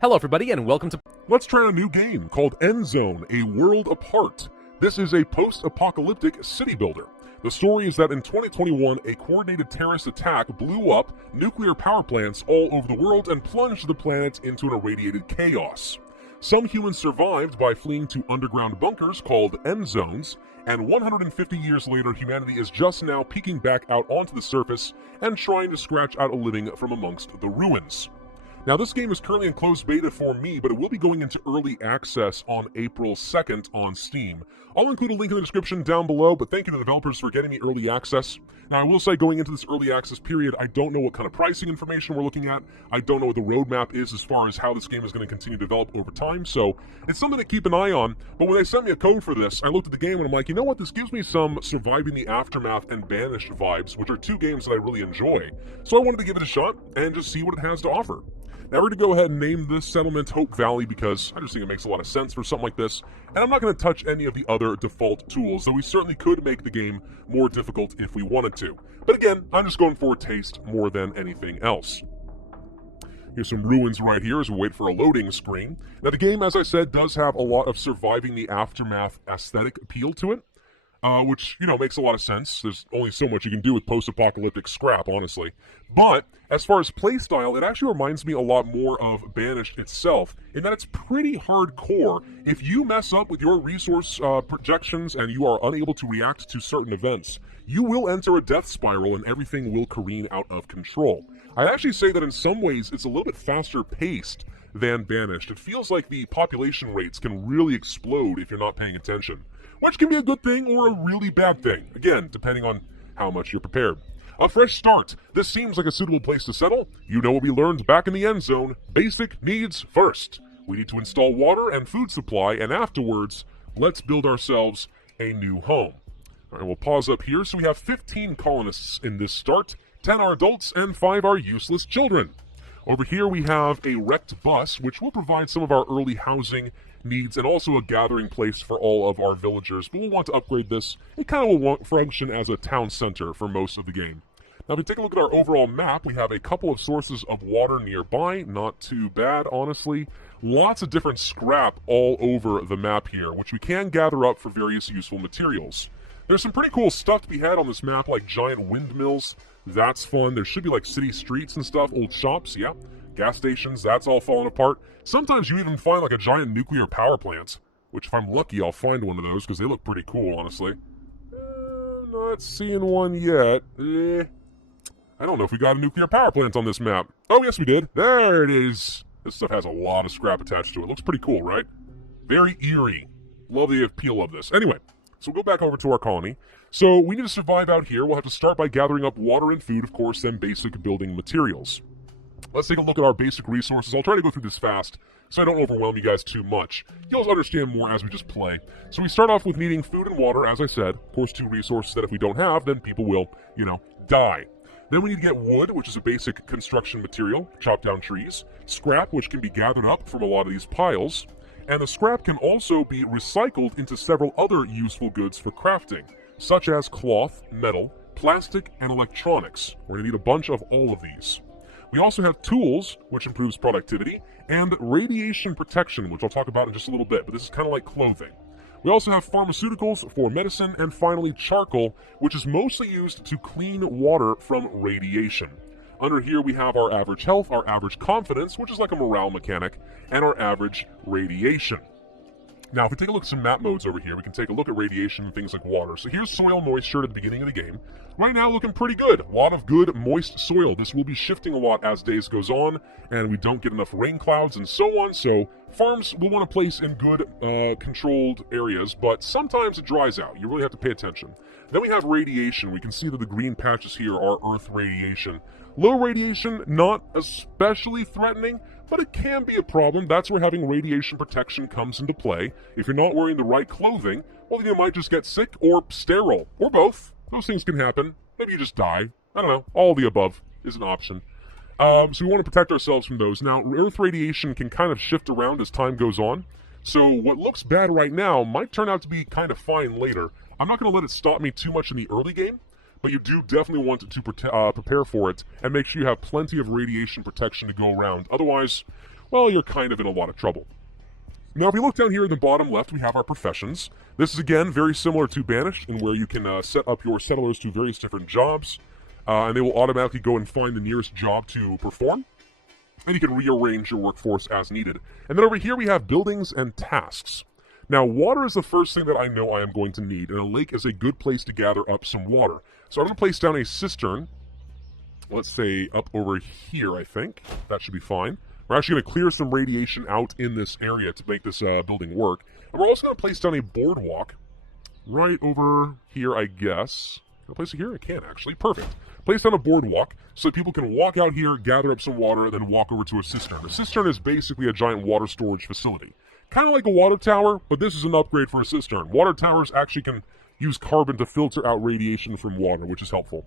Hello everybody and welcome to... Let's try a new game called Endzone, A World Apart. This is a post-apocalyptic city builder. The story is that in 2021, a coordinated terrorist attack blew up nuclear power plants all over the world and plunged the planet into an irradiated chaos. Some humans survived by fleeing to underground bunkers called Endzones, and 150 years later, humanity is just now peeking back out onto the surface and trying to scratch out a living from amongst the ruins. Now, this game is currently in closed beta for me, but it will be going into early access on April 2nd on Steam. I'll include a link in the description down below, but thank you to the developers for getting me early access. Now, I will say, going into this early access period, I don't know what kind of pricing information we're looking at. I don't know what the roadmap is as far as how this game is going to continue to develop over time, so it's something to keep an eye on. But when they sent me a code for this, I looked at the game and I'm like, you know what, this gives me some Surviving the Aftermath and Banished vibes, which are two games that I really enjoy. So I wanted to give it a shot and just see what it has to offer. Now we're going to go ahead and name this settlement Hope Valley because I just think it makes a lot of sense for something like this. And I'm not going to touch any of the other default tools, though we certainly could make the game more difficult if we wanted to. But again, I'm just going for taste more than anything else. Here's some ruins right here as we wait for a loading screen. Now the game, as I said, does have a lot of Surviving the Aftermath aesthetic appeal to it. Which, makes a lot of sense. There's only so much you can do with post-apocalyptic scrap, honestly. But, as far as playstyle, it actually reminds me a lot more of Banished itself, in that it's pretty hardcore. If you mess up with your resource projections and you are unable to react to certain events, you will enter a death spiral and everything will careen out of control. I'd actually say that in some ways it's a little bit faster paced than Banished. It feels like the population rates can really explode if you're not paying attention, which can be a good thing or a really bad thing, again, depending on how much you're prepared. A fresh start. This seems like a suitable place to settle. You know what we learned back in the Endzone. Basic needs first. We need to install water and food supply, and afterwards, let's build ourselves a new home. All right, we'll pause up here. So we have 15 colonists in this start. 10 are adults, and 5 are useless children. Over here we have a wrecked bus, which will provide some of our early housing needs and also a gathering place for all of our villagers. But we'll want to upgrade this. It kind of will function as a town center for most of the game. Now, if we take a look at our overall map, we have a couple of sources of water nearby. Not too bad, honestly. Lots of different scrap all over the map here, which we can gather up for various useful materials. There's some pretty cool stuff to be had on this map, like giant windmills. That's fun. There should be like city streets and stuff, old shops, yeah. Gas stations, that's all falling apart. Sometimes you even find like a giant nuclear power plant, which if I'm lucky I'll find one of those because they look pretty cool, honestly. Not seeing one yet. I don't know if we got a nuclear power plant on this map. Oh, yes we did. There it is. This stuff has a lot of scrap attached to it. Looks pretty cool, right? Very eerie. Love the appeal of this. Anyway, so we'll go back over to our colony. So we need to survive out here. We'll have to start by gathering up water and food, of course, then basic building materials. Let's take a look at our basic resources. I'll try to go through this fast so I don't overwhelm you guys too much. You'll understand more as we just play. So we start off with needing food and water, as I said. Of course, 2 resources that if we don't have, then people will, die. Then we need to get wood, which is a basic construction material, chop down trees. Scrap, which can be gathered up from a lot of these piles. And the scrap can also be recycled into several other useful goods for crafting, such as cloth, metal, plastic, and electronics. We're going to need a bunch of all of these. We also have tools, which improves productivity, and radiation protection, which I'll talk about in just a little bit, but this is kind of like clothing. We also have pharmaceuticals for medicine, and finally charcoal, which is mostly used to clean water from radiation. Under here we have our average health, our average confidence, which is like a morale mechanic, and our average radiation. Now, if we take a look at some map modes over here, we can take a look at radiation and things like water. So here's soil moisture at the beginning of the game. Right now, looking pretty good. A lot of good, moist soil. This will be shifting a lot as days goes on, and we don't get enough rain clouds and so on. So farms will want to place in good, controlled areas, but sometimes it dries out. You really have to pay attention. Then we have radiation. We can see that the green patches here are Earth radiation. Low radiation, not especially threatening, but it can be a problem. That's where having radiation protection comes into play. If you're not wearing the right clothing, well, then you might just get sick or sterile, or both. Those things can happen. Maybe you just die. I don't know. All of the above is an option. So we want to protect ourselves from those. Now, Earth radiation can kind of shift around as time goes on. So what looks bad right now might turn out to be kind of fine later. I'm not going to let it stop me too much in the early game, but you do definitely want to prepare for it and make sure you have plenty of radiation protection to go around. Otherwise, well, you're kind of in a lot of trouble. Now, if we look down here in the bottom left, we have our professions. This is, again, very similar to Banished, in where you can set up your settlers to various different jobs, and they will automatically go and find the nearest job to perform, and you can rearrange your workforce as needed. And then over here, we have buildings and tasks. Now, water is the first thing that I know I am going to need, and a lake is a good place to gather up some water. So I'm going to place down a cistern, let's say up over here, I think. That should be fine. We're actually going to clear some radiation out in this area to make this building work. And we're also going to place down a boardwalk right over here, I guess. Can I place it here? I can, actually. Perfect. Place down a boardwalk so that people can walk out here, gather up some water, and then walk over to a cistern. A cistern is basically a giant water storage facility. Kind of like a water tower, but this is an upgrade for a cistern. Water towers actually can use carbon to filter out radiation from water, which is helpful.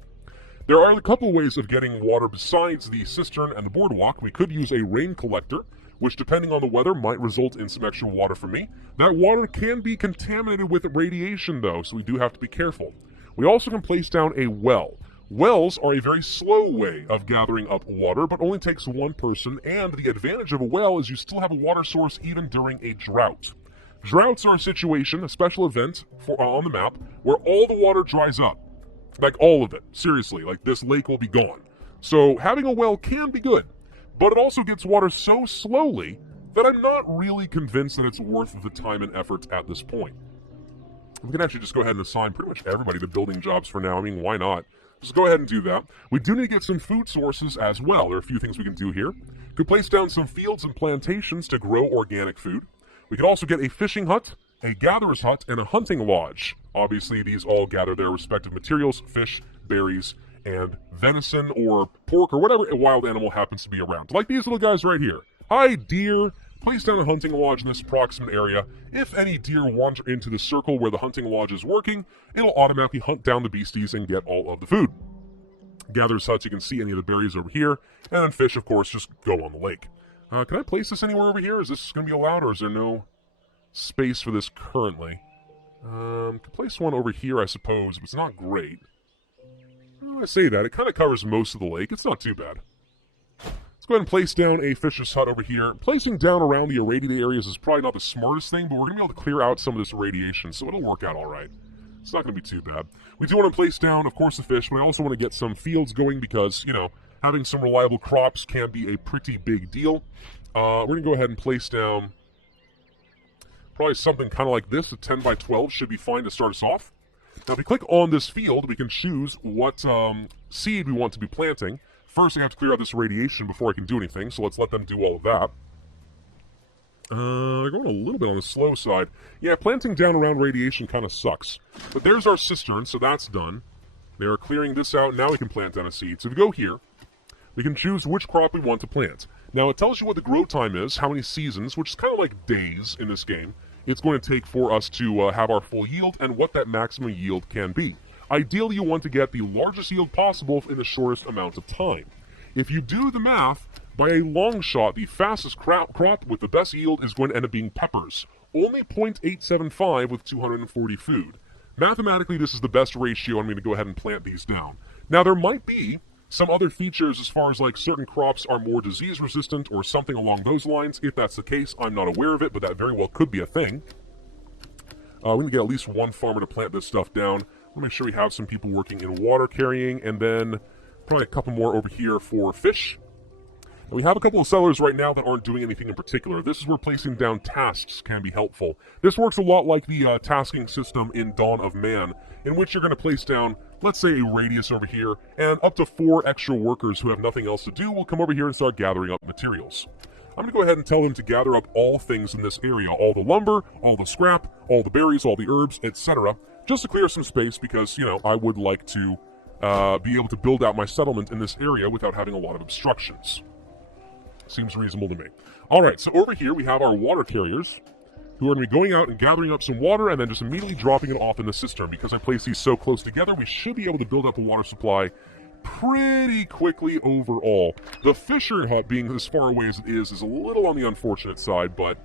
There are a couple ways of getting water besides the cistern and the boardwalk. We could use a rain collector, which depending on the weather might result in some extra water for me. That water can be contaminated with radiation though, so we do have to be careful. We also can place down a well. Wells are a very slow way of gathering up water, but only takes one person, and the advantage of a well is you still have a water source even during a drought. Droughts are a situation, a special event on the map, where all the water dries up. Like all of it. Seriously, like this lake will be gone. So having a well can be good, but it also gets water so slowly that I'm not really convinced that it's worth the time and effort at this point. We can actually just go ahead and assign pretty much everybody to building jobs for now. I mean, why not? Just go ahead and do that. We do need to get some food sources as well. There are a few things we can do here. We could place down some fields and plantations to grow organic food. We could also get a fishing hut, a gatherer's hut, and a hunting lodge. Obviously, these all gather their respective materials, fish, berries, and venison or pork or whatever a wild animal happens to be around. Like these little guys right here. Hi, deer. Place down a hunting lodge in this proximate area. If any deer wander into the circle where the hunting lodge is working, it'll automatically hunt down the beasties and get all of the food. Gatherer's huts, you can see any of the berries over here. And then fish, of course, just go on the lake. Can I place this anywhere over here? Is this going to be allowed, or is there no space for this currently? Could place one over here, I suppose, but it's not great. Well, I say that, it kind of covers most of the lake. It's not too bad. Let's go ahead and place down a fisher's hut over here. Placing down around the irradiated areas is probably not the smartest thing, but we're going to be able to clear out some of this radiation, so it'll work out all right. It's not going to be too bad. We do want to place down, of course, the fish, but I also want to get some fields going because, you know, having some reliable crops can be a pretty big deal. We're going to go ahead and place down probably something kind of like this. A 10 by 12 should be fine to start us off. Now, if we click on this field, we can choose what seed we want to be planting. First, I have to clear out this radiation before I can do anything, so let's let them do all of that. They're going a little bit on the slow side. Yeah, planting down around radiation kind of sucks. But there's our cistern, so that's done. They're clearing this out. Now we can plant down a seed. So if we go here, we can choose which crop we want to plant. Now, it tells you what the grow time is, how many seasons, which is kind of like days in this game, it's going to take for us to have our full yield and what that maximum yield can be. Ideally, you want to get the largest yield possible in the shortest amount of time. If you do the math, by a long shot, the fastest crop with the best yield is going to end up being peppers. Only 0.875 with 240 food. Mathematically, this is the best ratio. I'm going to go ahead and plant these down. Now, there might be some other features as far as like certain crops are more disease resistant or something along those lines. If that's the case, I'm not aware of it, but that very well could be a thing. We're going to get at least one farmer to plant this stuff down. We'll make sure we have some people working in water carrying, and then probably a couple more over here for fish. And we have a couple of settlers right now that aren't doing anything in particular. This is where placing down tasks can be helpful. This works a lot like the tasking system in Dawn of Man, in which you're going to place down, let's say, a radius over here, and up to 4 extra workers who have nothing else to do will come over here and start gathering up materials. I'm going to go ahead and tell them to gather up all things in this area, all the lumber, all the scrap, all the berries, all the herbs, etc., just to clear some space because, you know, I would like to be able to build out my settlement in this area without having a lot of obstructions. Seems reasonable to me. All right, so over here we have our water carriers who are going to be going out and gathering up some water and then just immediately dropping it off in the cistern. Because I place these so close together, we should be able to build up a water supply pretty quickly overall. The fisher hut being as far away as it is a little on the unfortunate side, but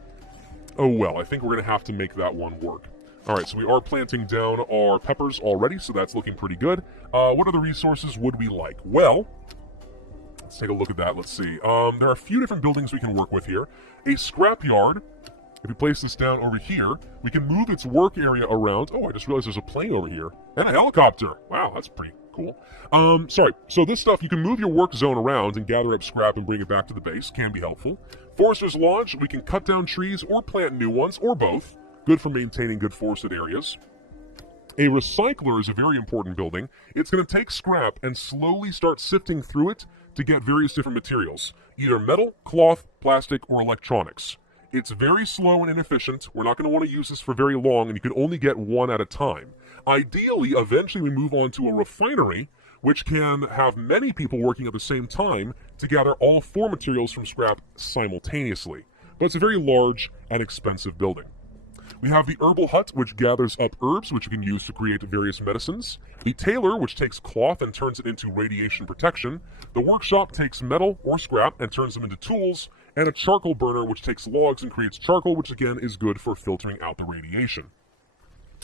oh well, I think we're going to have to make that one work. Alright, so we are planting down our peppers already, so that's looking pretty good. What other resources would we like? Well, Let's take a look at that. Let's see. There are a few different buildings we can work with here. A scrapyard. If we place this down over here, we can move its work area around. Oh, I just realized there's a plane over here. And a helicopter. Wow, that's pretty cool. Sorry. So this stuff, you can move your work zone around and gather up scrap and bring it back to the base. Can be helpful. Forester's Lodge, we can cut down trees or plant new ones, or both. Good for maintaining good forested areas. A recycler is a very important building. It's going to take scrap and slowly start sifting through it to get various different materials. Either metal, cloth, plastic, or electronics. It's very slow and inefficient. We're not going to want to use this for very long, and you can only get one at a time. Ideally, eventually we move on to a refinery, which can have many people working at the same time to gather all 4 materials from scrap simultaneously. But it's a very large and expensive building. We have the herbal hut, which gathers up herbs, which you can use to create various medicines. The tailor, which takes cloth and turns it into radiation protection. The workshop takes metal or scrap and turns them into tools. And a charcoal burner, which takes logs and creates charcoal, which again is good for filtering out the radiation.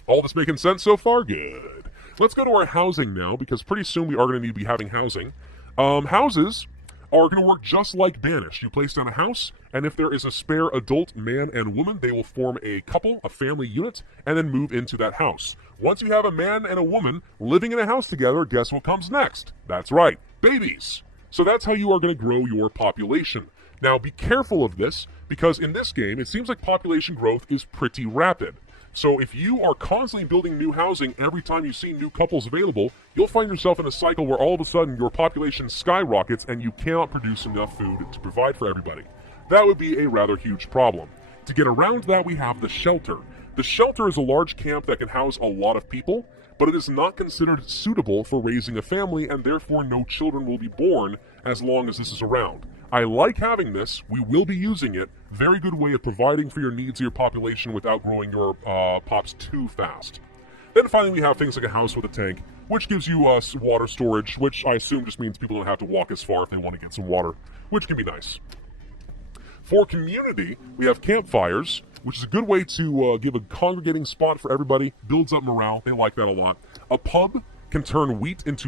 All this making sense so far? Good. Let's go to our housing now, because pretty soon we are going to need to be having housing. Houses are going to work just like Banished. You place down a house, and if there is a spare adult man and woman, they will form a couple, a family unit, and then move into that house. Once you have a man and a woman living in a house together, guess what comes next? That's right, babies. So that's how you are going to grow your population. Now, be careful of this, because in this game, it seems like population growth is pretty rapid. So if you are constantly building new housing every time you see new couples available, you'll find yourself in a cycle where all of a sudden your population skyrockets and you cannot produce enough food to provide for everybody. That would be a rather huge problem. To get around that, we have the shelter. The shelter is a large camp that can house a lot of people, but it is not considered suitable for raising a family, and therefore no children will be born as long as this is around. I like having this. We will be using it. Very good way of providing for your needs of your population without growing your pops too fast. Then finally we have things like a house with a tank, which gives you water storage, which I assume just means people don't have to walk as far if they want to get some water, which can be nice. For community, we have campfires, which is a good way to give a congregating spot for everybody. Builds up morale. They like that a lot. A pub can turn wheat and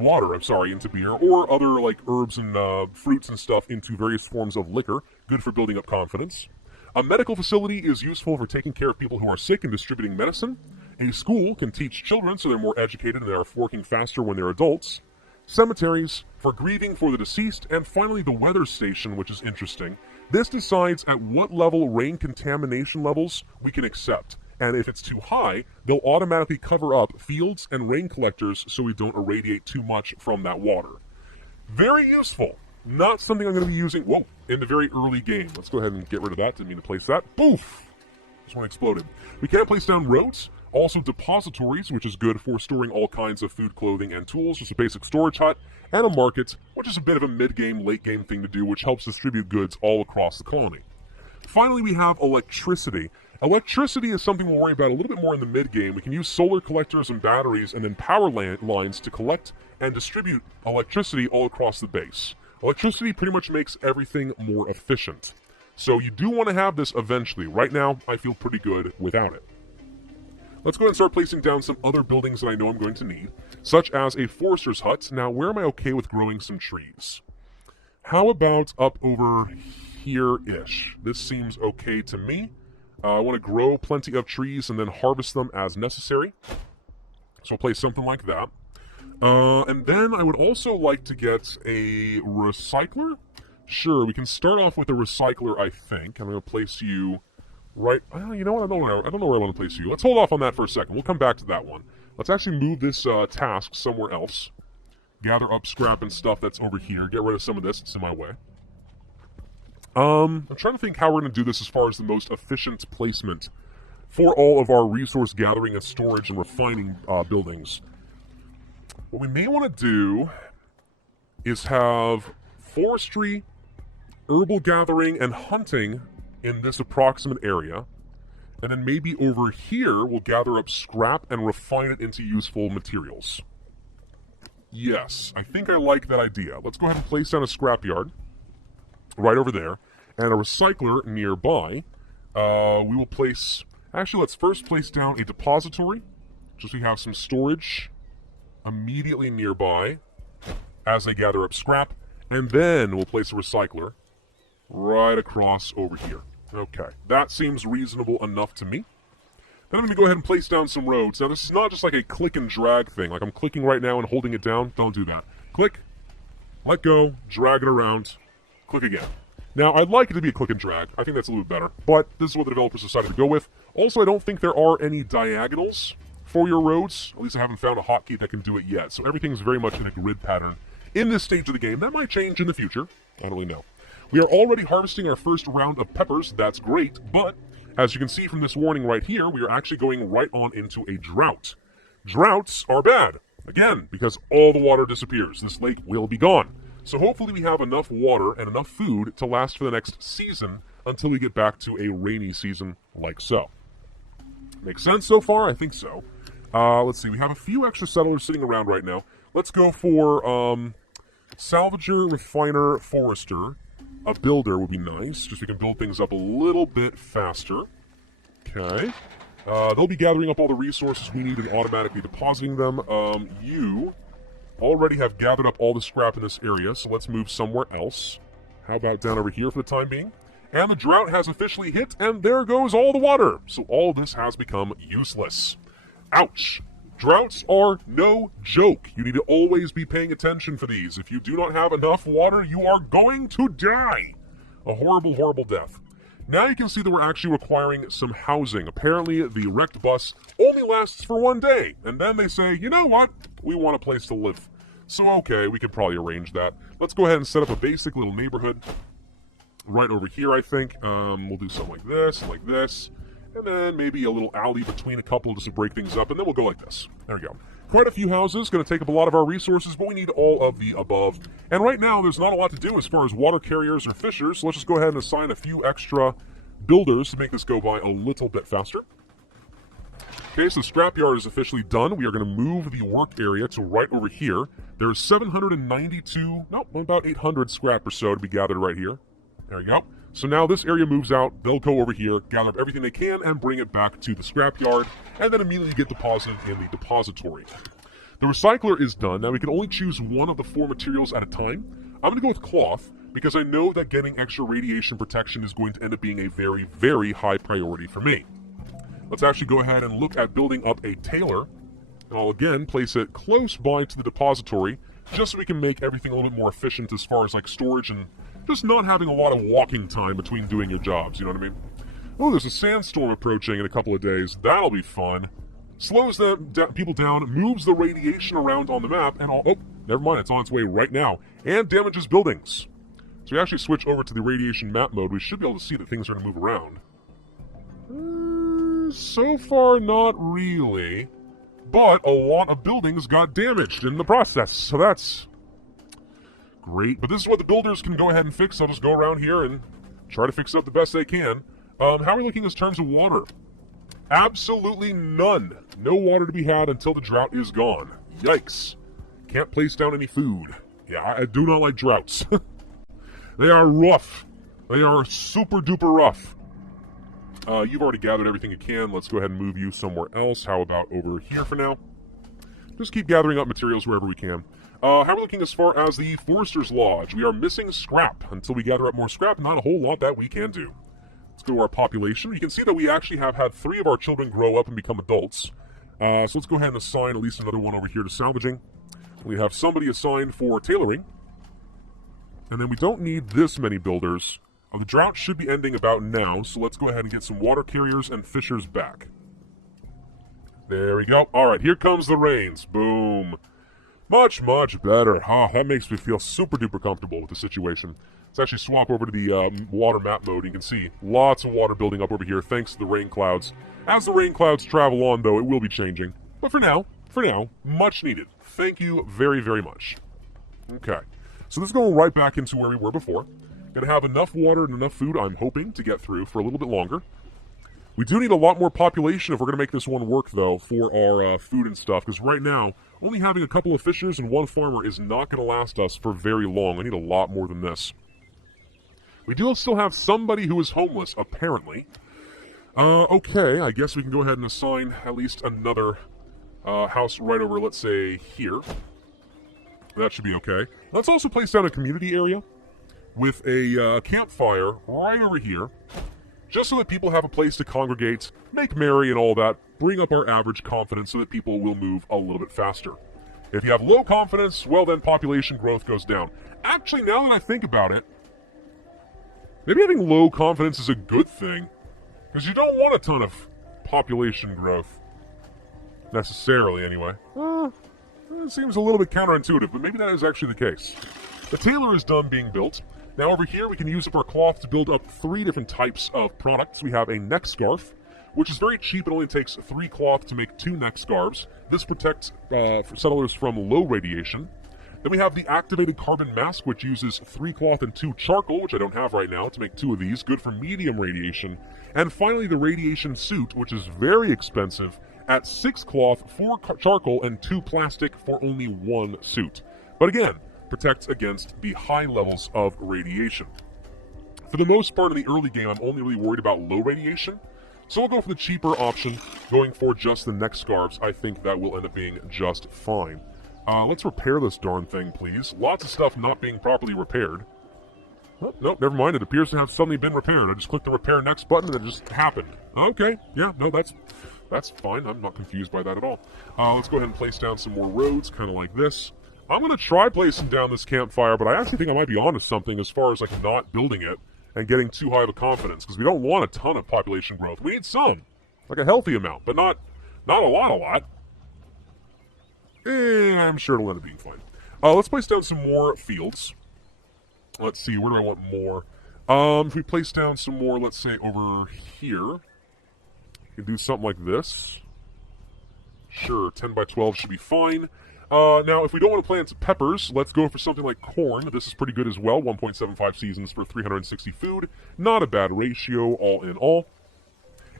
water, into beer, or other like herbs and fruits and stuff into various forms of liquor. Good for building up confidence. A medical facility is useful for taking care of people who are sick and distributing medicine. A school can teach children so they're more educated and they are working faster when they're adults. Cemeteries for grieving for the deceased. And finally, the weather station, which is interesting. This decides at what level rain contamination levels we can accept. And if it's too high, they'll automatically cover up fields and rain collectors so we don't irradiate too much from that water. Very useful. Not something I'm going to be using, in the very early game. Let's go ahead and get rid of that. Didn't mean to place that. Boof! This one exploded. We can't place down roads. Also depositories, which is good for storing all kinds of food, clothing, and tools. Just a basic storage hut. And a market, which is a bit of a mid-game, late-game thing to do, which helps distribute goods all across the colony. Finally, we have electricity. Electricity is something we'll worry about a little bit more in the mid-game. We can use solar collectors and batteries and then power lines to collect and distribute electricity all across the base. Electricity pretty much makes everything more efficient. So you do want to have this eventually. Right now, I feel pretty good without it. Let's go ahead and start placing down some other buildings that I know I'm going to need, such as a forester's hut. Now, where am I okay with growing some trees? How about up over here-ish? This seems okay to me. I want to grow plenty of trees and then harvest them as necessary. So I'll place something like that. And then I would also like to get a recycler. Sure, we can start off with a recycler, I think. I'm going to place you right... you know what? I don't know where I want to place you. Let's hold off on that for a second. We'll come back to that one. Let's actually move this task somewhere else. Gather up scrap and stuff that's over here. Get rid of some of this. It's in my way. I'm trying to think how we're going to do this as far as the most efficient placement for all of our resource gathering and storage and refining buildings. What we may want to do is have forestry, herbal gathering, and hunting in this approximate area. And then maybe over here, we'll gather up scrap and refine it into useful materials. Yes, I think I like that idea. Let's go ahead and place down a scrapyard right over there, and a recycler nearby. We will place... Actually, let's first place down a depository, just so we have some storage immediately nearby as they gather up scrap. And then we'll place a recycler right across over here. Okay, that seems reasonable enough to me. Then I'm going to go ahead and place down some roads. Now, this is not just like a click and drag thing. Like I'm clicking right now and holding it down. Don't do that. Click, let go, drag it around, click again. Now, I'd like it to be a click and drag. I think that's a little bit better. But this is what the developers decided to go with. Also, I don't think there are any diagonals for your roads. At least I haven't found a hotkey that can do it yet. So everything's very much in a grid pattern in this stage of the game. That might change in the future. I don't really know. We are already harvesting our first round of peppers. That's great, but as you can see from this warning right here, we are actually going right on into a drought. Droughts are bad, again, because all the water disappears. This lake will be gone. So hopefully we have enough water and enough food to last for the next season until we get back to a rainy season like so. Makes sense so far? I think so. Let's see, we have a few extra settlers sitting around right now. Let's go for salvager, refiner, forester. A builder would be nice, just so we can build things up a little bit faster. Okay. They'll be gathering up all the resources we need and automatically depositing them. You already have gathered up all the scrap in this area, so let's move somewhere else. How about down over here for the time being? And the drought has officially hit, and there goes all the water. So all this has become useless. Ouch. Droughts are no joke. You need to always be paying attention for these. If you do not have enough water, you are going to die. A horrible, horrible death. Now you can see that we're actually requiring some housing. Apparently, the wrecked bus only lasts for 1 day. And then they say, you know what? We want a place to live. So, okay, we could probably arrange that. Let's go ahead and set up a basic little neighborhood right over here, I think. We'll do something like this. And then maybe a little alley between a couple just to break things up, and then we'll go like this. There we go. Quite a few houses, going to take up a lot of our resources, but we need all of the above. And right now, there's not a lot to do as far as water carriers or fishers, so let's just go ahead and assign a few extra builders to make this go by a little bit faster. Okay, so scrapyard is officially done. We are going to move the work area to right over here. There's 792, about 800 scrap or so to be gathered right here. There we go. So now this area moves out, they'll go over here, gather up everything they can, and bring it back to the scrapyard, and then immediately get deposited in the depository. The recycler is done. Now we can only choose one of the 4 materials at a time. I'm going to go with cloth, because I know that getting extra radiation protection is going to end up being a very, very high priority for me. Let's actually go ahead and look at building up a tailor. And I'll again place it close by to the depository, just so we can make everything a little bit more efficient as far as like storage and just not having a lot of walking time between doing your jobs, you know what I mean? Oh, there's a sandstorm approaching in a couple of days. That'll be fun. Slows people down, moves the radiation around on the map, and oh, never mind, it's on its way right now, and damages buildings. So we actually switch over to the radiation map mode. We should be able to see that things are going to move around. So far, not really. But a lot of buildings got damaged in the process, so that's great. But this is what the builders can go ahead and fix. I'll just go around here and try to fix it up the best they can. How are we looking in terms of water? Absolutely none. No water to be had until the drought is gone. Yikes. Can't place down any food. Yeah, I do not like droughts. They are rough. They are super duper rough. You've already gathered everything you can. Let's go ahead and move you somewhere else. How about over here for now? Just keep gathering up materials wherever we can. How are we looking as far as the Forester's Lodge? We are missing scrap. Until we gather up more scrap, not a whole lot that we can do. Let's go to our population. You can see that we actually have had 3 of our children grow up and become adults. So let's go ahead and assign at least another one over here to salvaging. We have somebody assigned for tailoring. And then we don't need this many builders. The drought should be ending about now, so let's go ahead and get some water carriers and fishers back. There we go. All right, here comes the rains. Boom. Much, much better. That makes me feel super duper comfortable with the situation. Let's actually swap over to the water map mode. You can see lots of water building up over here thanks to the rain clouds. As the rain clouds travel on, though, it will be changing. But for now, much needed. Thank you very, very much. Okay. So this is going right back into where we were before. Going to have enough water and enough food, I'm hoping, to get through for a little bit longer. We do need a lot more population if we're going to make this one work, though, for our food and stuff, because right now, only having a couple of fishers and 1 farmer is not going to last us for very long. I need a lot more than this. We do still have somebody who is homeless, apparently. Okay, I guess we can go ahead and assign at least another house right over, let's say, here. That should be okay. Let's also place down a community area with a campfire right over here, just so that people have a place to congregate, make merry and all that, bring up our average confidence so that people will move a little bit faster. If you have low confidence, well then population growth goes down. Actually, now that I think about it, maybe having low confidence is a good thing, because you don't want a ton of population growth. Necessarily, anyway. It seems a little bit counterintuitive, but maybe that is actually the case. The tailor is done being built. Now over here we can use up our cloth to build up 3 different types of products. We have a neck scarf, which is very cheap. It only takes 3 cloth to make 2 neck scarves. This protects settlers from low radiation. Then we have the activated carbon mask, which uses 3 cloth and 2 charcoal, which I don't have right now, to make 2 of these, good for medium radiation. And finally the radiation suit, which is very expensive, at 6 cloth, 4 charcoal, and 2 plastic for only 1 suit. But again, protects against the high levels of radiation. For the most part in the early game, I'm only really worried about low radiation, so we'll go for the cheaper option, going for just the neck scarves. I think that will end up being just fine. Let's repair this darn thing, please. Lots of stuff not being properly repaired. Oh, nope, never mind. It appears to have suddenly been repaired. I just clicked the repair next button and it just happened. Okay, yeah, no, that's fine. I'm not confused by that at all. Let's go ahead and place down some more roads, kind of like this. I'm going to try placing down this campfire, but I actually think I might be onto something as far as like not building it and getting too high of a confidence, because we don't want a ton of population growth. We need some, like a healthy amount, but not a lot. I'm sure it'll end up being fine. Let's place down some more fields. Let's see, where do I want more? If we place down some more, let's say over here, we can do something like this. Sure, 10 by 12 should be fine. Now, if we don't want to plant peppers, let's go for something like corn. This is pretty good as well. 1.75 seasons for 360 food. Not a bad ratio, all in all.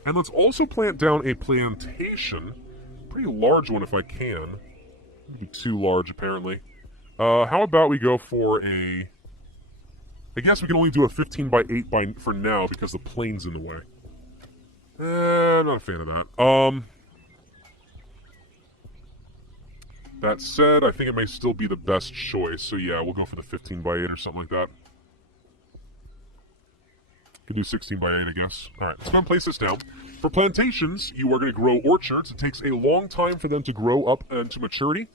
And let's also plant down a plantation. Pretty large one if I can. Maybe too large, apparently. How about we go for a... I guess we can only do a 15 by 8 for now because the plane's in the way. I'm not a fan of that. That said, I think it may still be the best choice. So yeah, we'll go for the 15 by 8 or something like that. Could do 16 by 8, I guess. Alright, let's go and place this down. For plantations, you are going to grow orchards. It takes a long time for them to grow up into maturity.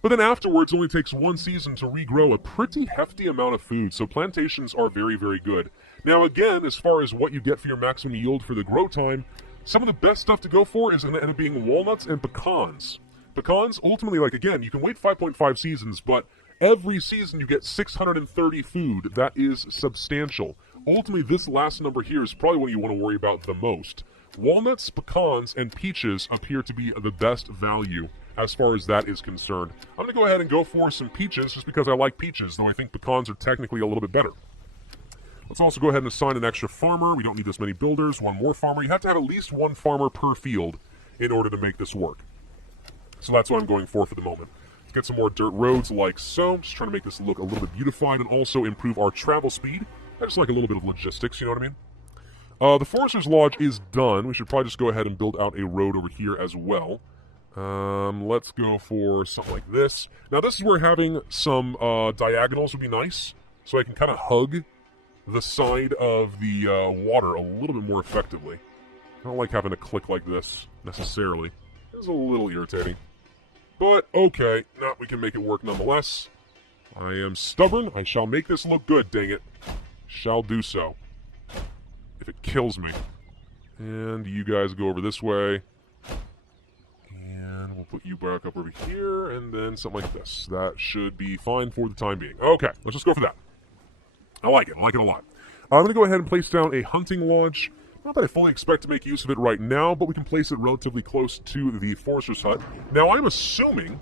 But then afterwards, it only takes 1 season to regrow a pretty hefty amount of food. So plantations are very, very good. Now again, as far as what you get for your maximum yield for the grow time, some of the best stuff to go for is going to end up being walnuts and pecans. Pecans, ultimately, like again, you can wait 5.5 seasons, but every season you get 630 food. That is substantial. Ultimately, this last number here is probably what you want to worry about the most. Walnuts, pecans, and peaches appear to be the best value as far as that is concerned. I'm going to go ahead and go for some peaches just because I like peaches, though I think pecans are technically a little bit better. Let's also go ahead and assign an extra farmer. We don't need this many builders. 1 more farmer. You have to have at least 1 farmer per field in order to make this work. So that's what I'm going for the moment. Let's get some more dirt roads like so. Just trying to make this look a little bit beautified and also improve our travel speed. I just like a little bit of logistics, you know what I mean? The Forester's Lodge is done. We should probably just go ahead and build out a road over here as well. Let's go for something like this. Now this is where having some diagonals would be nice, so I can kind of hug the side of the water a little bit more effectively. I don't like having to click like this, necessarily. It's a little irritating. But, okay, now we can make it work nonetheless. I am stubborn. I shall make this look good, dang it. Shall do so. If it kills me. And you guys go over this way. And we'll put you back up over here, and then something like this. That should be fine for the time being. Okay, let's just go for that. I like it. I like it a lot. I'm going to go ahead and place down a hunting lodge. Not that I fully expect to make use of it right now, but we can place it relatively close to the Forester's Hut. Now, I'm assuming,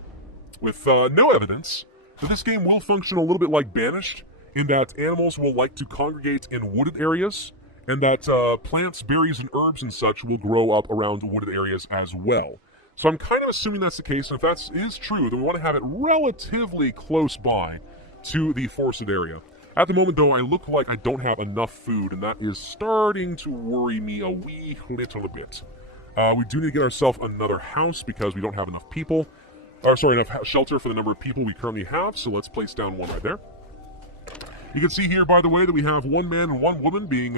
with no evidence, that this game will function a little bit like Banished, in that animals will like to congregate in wooded areas, and that plants, berries, and herbs and such will grow up around wooded areas as well. So I'm kind of assuming that's the case, and if that is true, then we want to have it relatively close by to the forested area. At the moment, though, I look like I don't have enough food, and that is starting to worry me a wee little bit. We do need to get ourselves another house because we don't have enough people. or sorry, enough shelter for the number of people we currently have, so let's place down one right there. You can see here, by the way, that we have one man and one woman being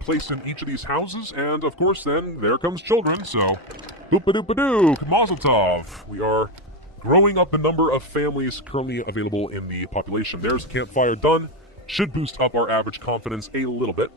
placed in each of these houses, and of course then, there comes children, so doopa-doopa-dook, mazel tov. We are growing up the number of families currently available in the population. There's the campfire done. Should boost up our average confidence a little bit.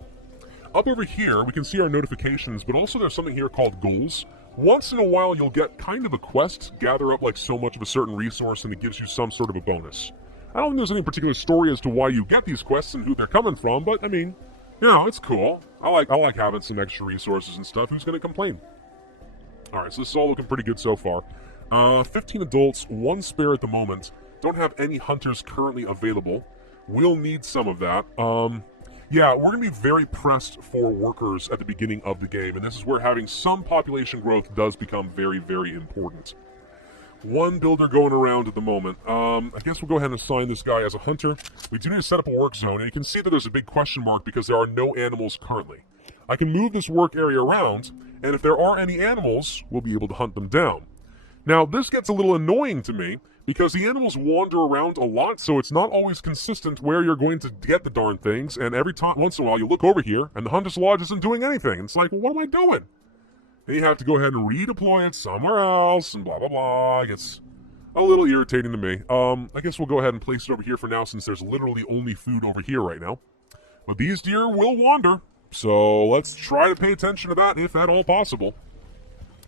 Up over here, we can see our notifications, but also there's something here called goals. Once in a while, you'll get kind of a quest, gather up like so much of a certain resource, and it gives you some sort of a bonus. I don't think there's any particular story as to why you get these quests and who they're coming from, but I mean, you know, it's cool. I like having some extra resources and stuff. Who's going to complain? Alright, so this is all looking pretty good so far. 15 adults, 1 spare at the moment. Don't have any hunters currently available. We'll need some of that. Yeah, we're going to be very pressed for workers at the beginning of the game, and this is where having some population growth does become very, very important. 1 builder going around at the moment. I guess we'll go ahead and assign this guy as a hunter. We do need to set up a work zone, and you can see that there's a big question mark because there are no animals currently. I can move this work area around, and if there are any animals, we'll be able to hunt them down. Now, this gets a little annoying to me, because the animals wander around a lot, so it's not always consistent where you're going to get the darn things, and every time, once in a while, you look over here, and the Hunter's Lodge isn't doing anything. It's like, well, what am I doing? And you have to go ahead and redeploy it somewhere else, and blah, blah, blah. It gets a little irritating to me. I guess we'll go ahead and place it over here for now, since there's literally only food over here right now. But these deer will wander, so let's try to pay attention to that, if at all possible.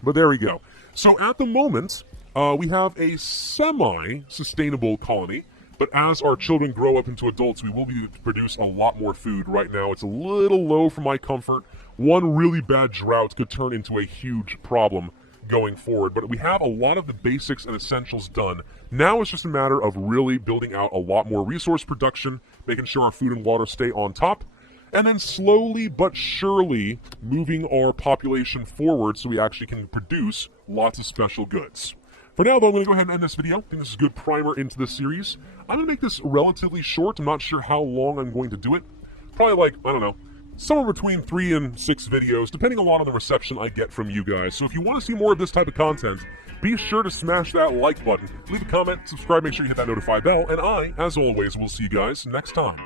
But there we go. So at the moment, we have a semi-sustainable colony, but as our children grow up into adults, we will be able to produce a lot more food. Right now, it's a little low for my comfort. One really bad drought could turn into a huge problem going forward, but we have a lot of the basics and essentials done. Now it's just a matter of really building out a lot more resource production, making sure our food and water stay on top, and then slowly but surely moving our population forward so we actually can produce lots of special goods. For now, though, I'm going to go ahead and end this video. I think this is a good primer into this series. I'm going to make this relatively short. I'm not sure how long I'm going to do it. Probably like, I don't know, somewhere between 3 and 6 videos, depending a lot on the reception I get from you guys. So if you want to see more of this type of content, be sure to smash that like button, leave a comment, subscribe, make sure you hit that notify bell, and I, as always, will see you guys next time.